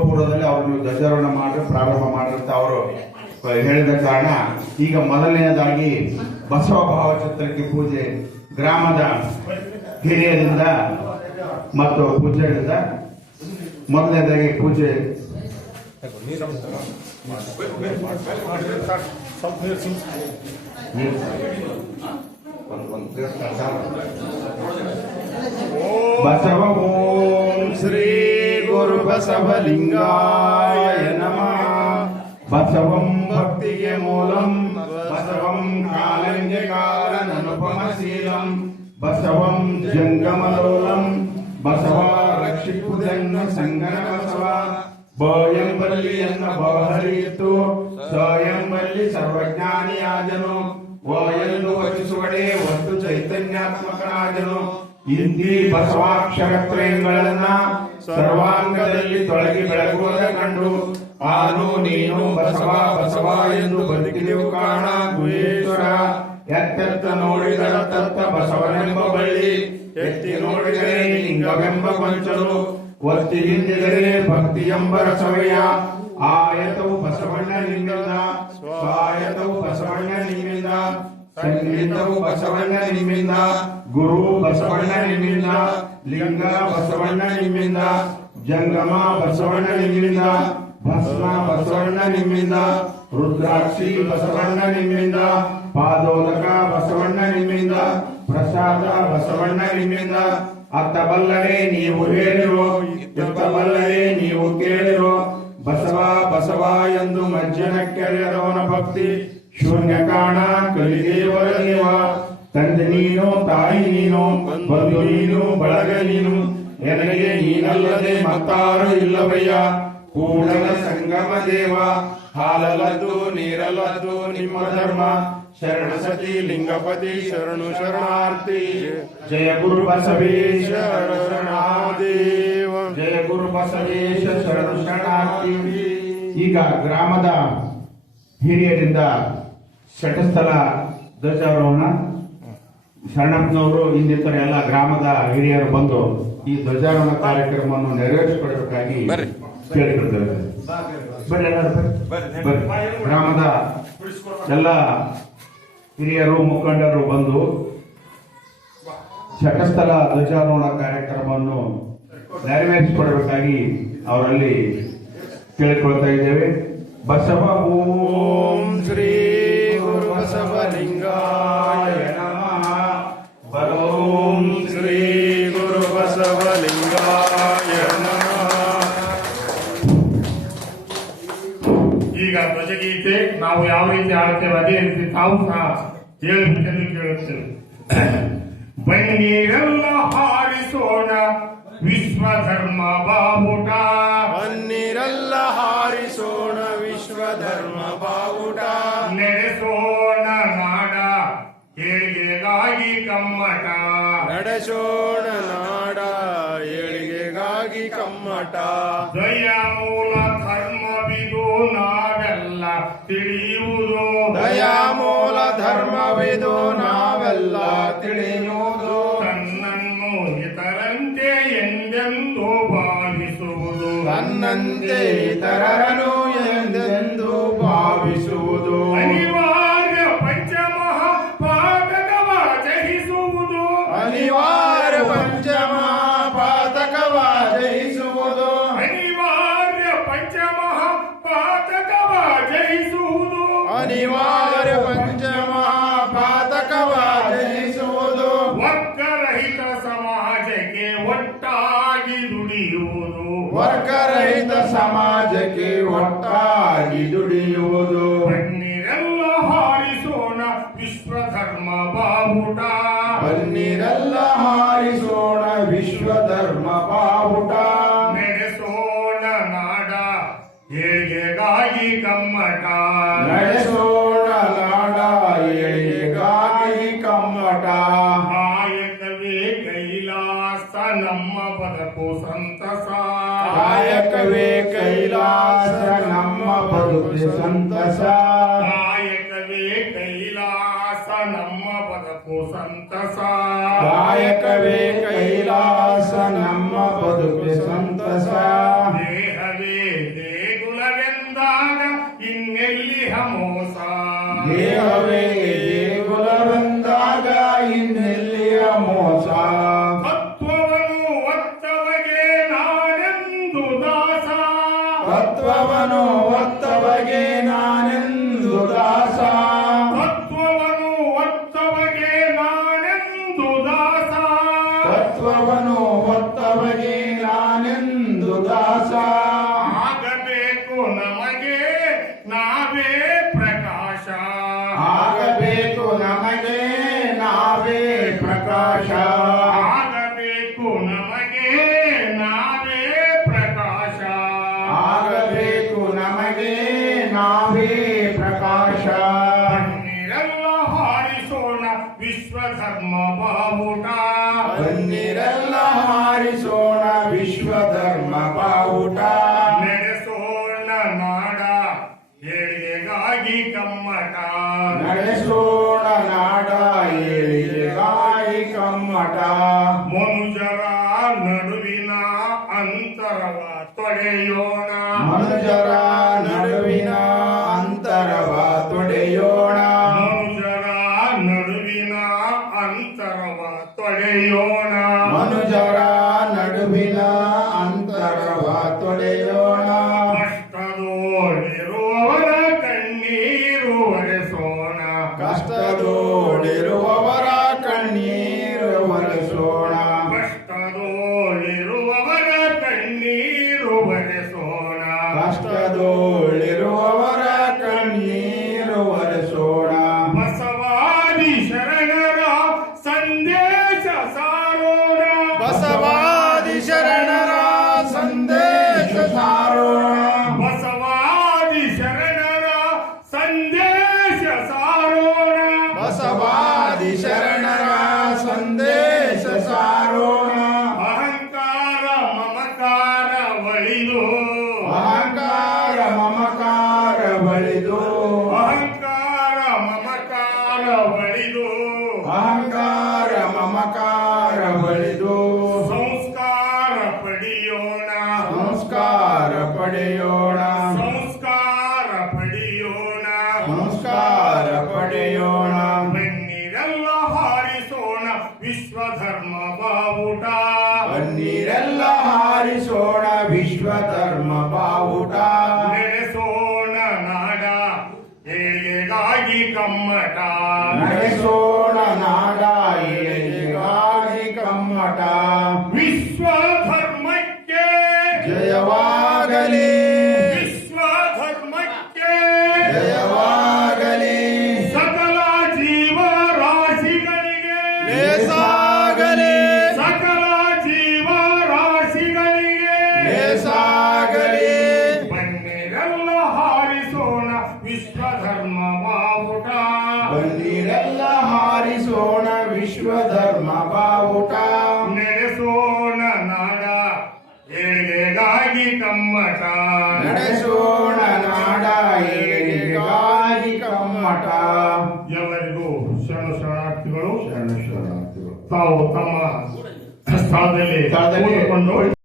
ಪೂರ್ವದಲ್ಲಿ ಅವರು ಧ್ವಜಾರೋಹಣ ಮಾಡಿ ಪ್ರಾರಂಭ ಮಾಡಿರ್ತ ಅವರು ಹೇಳಿದ ಕಾರಣ ಈಗ ಮೊದಲನೆಯದಾಗಿ ಬಸವ ಭಾವಚಿತ್ರಕ್ಕೆ ಪೂಜೆ ಗ್ರಾಮದ ಹಿರಿಯರಿಂದ ಮತ್ತು ಪೂಜೆಯಿಂದ ಮೊದಲನೇದಾಗಿ ಪೂಜೆ ಬಸವ ಓಂ ಶ್ರೀ ಗುರು ಬಸವಲಿಂಗಾಯ ನಮಃ ಬಸವಂ ಭಕ್ತಿಗೆ ಮೂಲಂ ಬಸವಂ ಕಾಲಂಗೆ ಕಾಲನನುಪಮಶೀಲಂ ಬಸವಂ ಜಂಗಮಲೋಲಂ ಬಸವ ರಕ್ಷಿಪುದನ್ನ ಸಂಗನ ಬಸವ ಬೋಯಂಬಲ್ಲಿ ಎನ್ನ ಬಹರಿಯಿತು ಸ್ವಯಂಬಲ್ಲಿ ಸರ್ವಜ್ಞಾನಿಯಾದನು ಓ ಎಂದು ವಚಿಸುವಡೆ ಒಂದು ಚೈತನ್ಯಾತ್ಮಕನಾದನು ಇಂದಿ ಬಸವಾಕ್ಷರತ್ರಯಗಳನ್ನ ಸರ್ವಾಂಗದಲ್ಲಿ ತೊಳಗಿ ಬೆಳಗುವುದ ಕಂಡು, ಆನು ನೀನು ಬಸವ ಬಸವ ಎಂದು ಬದುಕಿದೆವು ಕಾಣ, ಗುಹೇಶ್ವರ. ಎತ್ತೆತ್ತ ನೋಡಿದರ ತತ್ತ ಬಸವನೆಂಬ ಬಳ್ಳಿ. ಎತ್ತಿ ನೋಡಿದರೆ ಲಿಂಗವೆಂಬ ಕೊಂಚಲು. ಒತ್ತಿ ಹಿಂದಿದರೆ ಭಕ್ತಿ ಎಂಬ ರಸವಯ್ಯ. ಆಯತವು ಬಸವಣ್ಣ ನಿಮ್ಮಿಂದ, ಸ್ವಾಯತವು ಬಸವಣ್ಣ ನಿಮ್ಮಿಂದ. ಸಂಗೀತವು ಬಸವಣ್ಣ ನಿಮ್ಮಿಂದ, ಗುರು ಬಸವಣ್ಣ ನಿಮ್ಮಿಂದ, ಲಿಂಗ ಬಸವಣ್ಣ ನಿಮ್ಮಿಂದ, ಜಂಗಮ ಬಸವಣ್ಣ ನಿಮ್ಮಿಂದ, ಭಸ್ಮ ಬಸವಣ್ಣ ನಿಮ್ಮಿಂದ, ರುದ್ರಾಕ್ಷಿ ಬಸವಣ್ಣ ನಿಮ್ಮಿಂದ, ಪಾದೋದಕ ಬಸವಣ್ಣ ನಿಮ್ಮಿಂದ, ಪ್ರಸಾದ ಬಸವಣ್ಣ ನಿಮ್ಮಿಂದ. ಅತ್ತ ಬಲ್ಲರೆ ನೀವು ಹೇಳಿರೋ, ಇತ್ತ ಬಲ್ಲರೆ ನೀವು ಕೇಳಿರೋ, ಬಸವ ಬಸವ ಎಂದು ಮಜ್ಜನ ಕೆರೆಯದವನ ಭಕ್ತಿ. ಶೂನ್ಯ ಕಾಣ ಕಲಿದೇವರ ದೇವ. ತಂದೆ ನೀನು, ತಾಯಿ ನೀನು, ಬಂಧು ನೀನು, ಬಳಗ ನೀನು. ನನಗೆ ನೀನಲ್ಲದೆ ಮತ್ತಾರು ಇಲ್ಲವಯ್ಯ. ಕೂಡಲ ಸಂಗಮ ದೇವ. ಹಾಲಲದ್ದು ನೀರಲ್ಲದ್ದು ನಿಮ್ಮ ಧರ್ಮ. ಶರಣ ಸತಿ, ಲಿಂಗಪತಿ, ಶರಣು ಶರಣಾರ್ಥಿ. ಜಯ ಗುರು ಬಸವೇಶ ಶರಣಾದೇವ. ಜಯ ಗುರು ಬಸವೇಶ, ಶರಣು ಶರಣಾರ್ಥಿ. ಈಗ ಗ್ರಾಮದ ಹಿರಿಯರಿಂದ ಶಟಸ್ಥಲ ಧ್ವಜಾರೋಹಣ. ಶರಣಪ್ಪನವರು ಇನ್ನಿತರ ಎಲ್ಲ ಗ್ರಾಮದ ಹಿರಿಯರು ಬಂದು ಈ ಧ್ವಜಾರೋಹಣ ಕಾರ್ಯಕ್ರಮವನ್ನು ನೆರವೇರಿಸಿಕೊಡಬೇಕಾಗಿ ಕೇಳಿಕೊಳ್ತೇವೆ. ಗ್ರಾಮದ ಎಲ್ಲ ಹಿರಿಯರು ಮುಖಂಡರು ಬಂದು ಶಟಸ್ಥಲ ಧ್ವಜಾರೋಹಣ ಕಾರ್ಯಕ್ರಮವನ್ನು ನೆರವೇರಿಸಿಕೊಡಬೇಕಾಗಿ ಅವರಲ್ಲಿ ಕೇಳಿಕೊಳ್ತಾ ಇದ್ದೇವೆ. ಬಸವ ಓಂ ಶ್ರೀ ಬಸವಲಿಂಗಾಯ ನಮಃ. ಓಂ ಶ್ರೀ ಗುರು ಬಸವಲಿಂಗಾಯ ಈಗ ಧ್ವಜಗೀತೆ, ನಾವು ಯಾವ ರೀತಿ ಆಡ್ತೇವೆ ಅದೇ ರೀತಿ ತಾವು ಸಹ ಹೇಳ್ಬೇಕೆಂದು ಕೇಳುತ್ತೇವೆ. ಬನ್ನೀರೆಲ್ಲ ಹಾರಿಸೋಣ ವಿಶ್ವ ಧರ್ಮ ಬಾವುಟ. ಬನ್ನಿರಲ್ಲ ಹಾರಿಸೋಣ ವಿಶ್ವ ಧರ್ಮ ಬಾವುಟ ನಡೆಸೋಣ ನಾಡ ಏಳಿಗೆಗಾಗಿ ಕಮ್ಮಟ. ನಡೆಸೋಣ ನಾಡ ಏಳಿಗೆಗಾಗಿ ಕಮ್ಮಟ. ದಯ ಮೂಲ ಧರ್ಮವಿದು ನಾವೆಲ್ಲ ತಿಳಿಯುವುದು. ದಯಾ ಮೂಲ ಧರ್ಮವಿದು ನಾವೆಲ್ಲ ತಿಳಿಯುವುದು. ತನ್ನನ್ನು ಇತರಂತೆ ಎಂದೆಂದು ಭಾವಿಸುವುದು. ತನ್ನಂತೆ ಇತರರನು ಒಟ್ಟಾಗಿ ದುಡಿಯುವುದು. ಬನ್ನಿರೆಲ್ಲ ಹಾರಿಸೋಣ ವಿಶ್ವ ಧರ್ಮ ಬಾವುಟ. ಬನ್ನಿರೆಲ್ಲ ಹಾರಿಸೋಣ ವಿಶ್ವ ಧರ್ಮ ಬಾವುಟ. ನಡೆಸೋಣ ನಾಡ ಏಳಿಗೆಗಾಗಿ ಕಮ್ಮಟ. ನಡೆಸೋಣ ನಾಡ ಏಳಿಗೆಗಾಗಿ ಕಮ್ಮಟ. ಆಯಕವೇ ಕೈಲಾಸ ನಮ್ಮ ಬದುಕು ಸಂತಸ. ಕಾಯಕವೇ ಕೈಲಾಸ ನಮ್ಮ ಬದುಕು ಸಂತಸ ಕಾಯಕವೇ ಕೈಲಾಸ ನಮ್ಮ ಬದುಕು ಸಂತಸ ಕಾಯಕವೇ भवनो ಕಮ್ಮಟ ಮುಂಜರ ನಡುವಿನ ಅಂತರವ ತೊಡೆಯೋಣ ಮಂಜರ ನಡುವಿನ ಅಂತರವ ತೊಡೆಯೋಣ ಮಂಜರ ನಡುವಿನ ಅಂತರವ ತೊಡೆಯೋಣ ಮನುಜರ ನಡುವಿನ ಅಂತರವ ತೊಡೆಯೋಣ ಕಷ್ಟದೋಳಿರುವ ಬಳಿದು. ಅಹಂಕಾರ ಮಮಕಾರ ಬಳಿದು. ಸಂಸ್ಕಾರ ಪಡೆಯೋಣ. ಸಂಸ್ಕಾರ ಪಡೆಯೋಣ. ಸಂಸ್ಕಾರ ಪಡೆಯೋಣ. ಸಂಸ್ಕಾರ ಪಡೆಯೋಣ. ಬೆನ್ನಿರೆಲ್ಲ ಹಾರಿಸೋಣ. ವಿಶ್ವಧರ್ಮ ಬಾವುಟ ಬನ್ನಿರೆಲ್ಲ ಹಾರಿಸೋಣ. ವಿಶ್ವಧರ್ಮ ಬಾವುಟ. ನೆನೆಸೋಣ ನಾಡ. ಏಳಿಗೆಗಾಗಿ ಕಮ್ಮಟಾ. Sparta. tarde, tarde,